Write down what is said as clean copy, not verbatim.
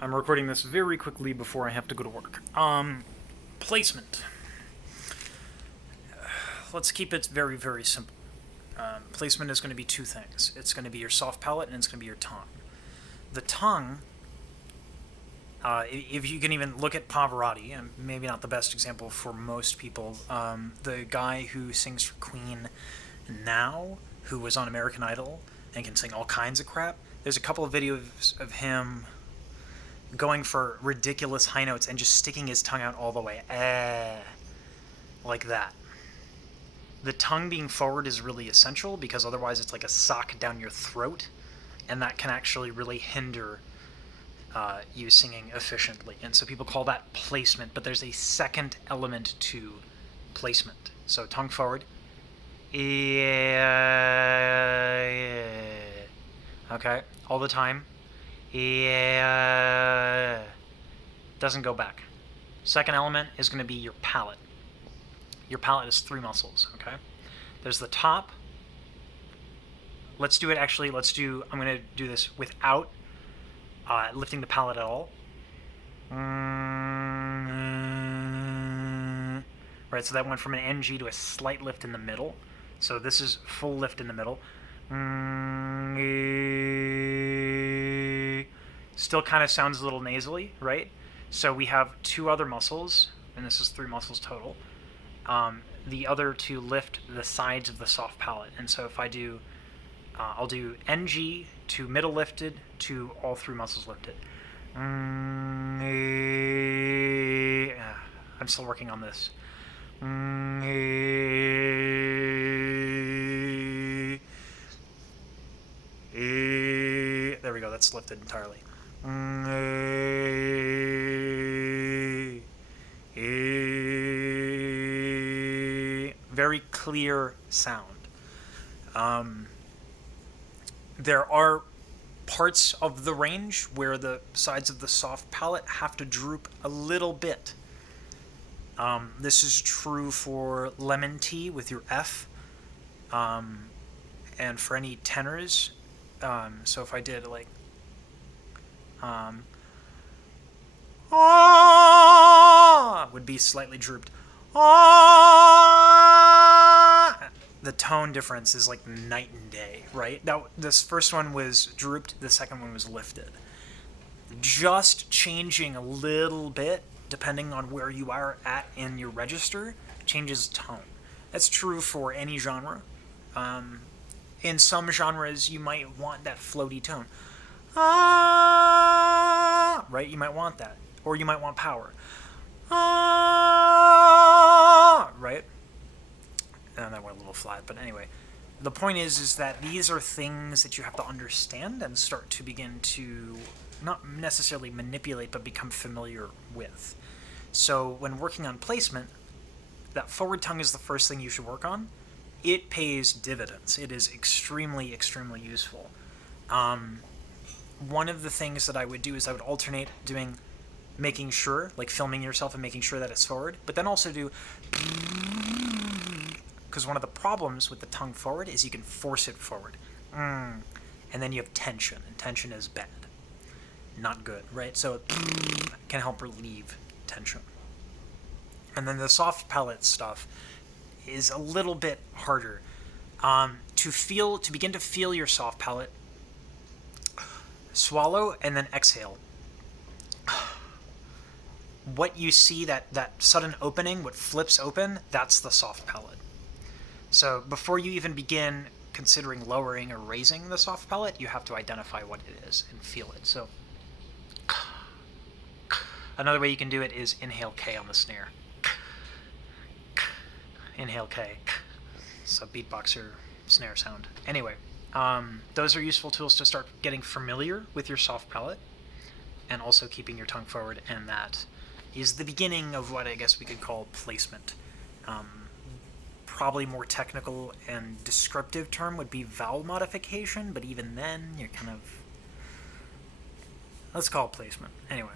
I'm recording this very quickly before I have to go to work. Placement. Let's keep it very, very simple. Placement is going to be two things. It's going to be your soft palate and it's going to be your tongue. The tongue, if you can even look at Pavarotti, and maybe not the best example for most people, the guy who sings for Queen now, who was on American Idol and can sing all kinds of crap. There's a couple of videos of him going for ridiculous high notes and just sticking his tongue out all the way, like that. The tongue being forward is really essential because otherwise it's like a sock down your throat, and that can actually really hinder you singing efficiently. And so people call that placement, but there's a second element to placement. So tongue forward. Okay, all the time. Doesn't go back. Second element is going to be your palate. Your palate is three muscles, okay? There's the top. Let's do it actually. I'm going to do this without lifting the palate at all. Right, so that went from an NG to a slight lift in the middle. So this is full lift in the middle. Still kind of sounds a little nasally, right? So we have two other muscles, and this is three muscles total. The other two lift the sides of the soft palate. And so if I do, I'll do NG to middle lifted to all three muscles lifted. I'm still working on this. There we go, that's lifted entirely. Very clear sound. There are parts of the range where the sides of the soft palate have to droop a little bit. This is true for lemon tea with your F, and for any tenors. So if I did like would be slightly drooped. The tone difference is like night and day, right? This first one was drooped, the second one was lifted. Just changing a little bit, depending on where you are at in your register, changes tone. That's true for any genre. In some genres, you might want that floaty tone. Right? You might want that. Or you might want power. Right? And that went a little flat, but anyway. The point is that these are things that you have to understand and start to begin to not necessarily manipulate, but become familiar with. So when working on placement, that forward tongue is the first thing you should work on. It pays dividends. It is extremely, extremely useful. One of the things that I would do is I would alternate making sure, like filming yourself and making sure that it's forward, but then also do, because one of the problems with the tongue forward is you can force it forward. And then you have tension, and tension is bad. Not good, right? So it can help relieve tension. And then the soft palate stuff is a little bit harder. To begin to feel your soft palate, swallow and then exhale. What you see, that sudden opening, what flips open, that's the soft palate. So before you even begin considering lowering or raising the soft palate, you have to identify what it is and feel it. So another way you can do it is inhale K on the snare. Inhale K. So beatboxer snare sound. Anyway, those are useful tools to start getting familiar with your soft palate and also keeping your tongue forward, and that is the beginning of what I guess we could call placement. Probably more technical and descriptive term would be vowel modification, but even then, you're kind of... Let's call it placement. Anyway.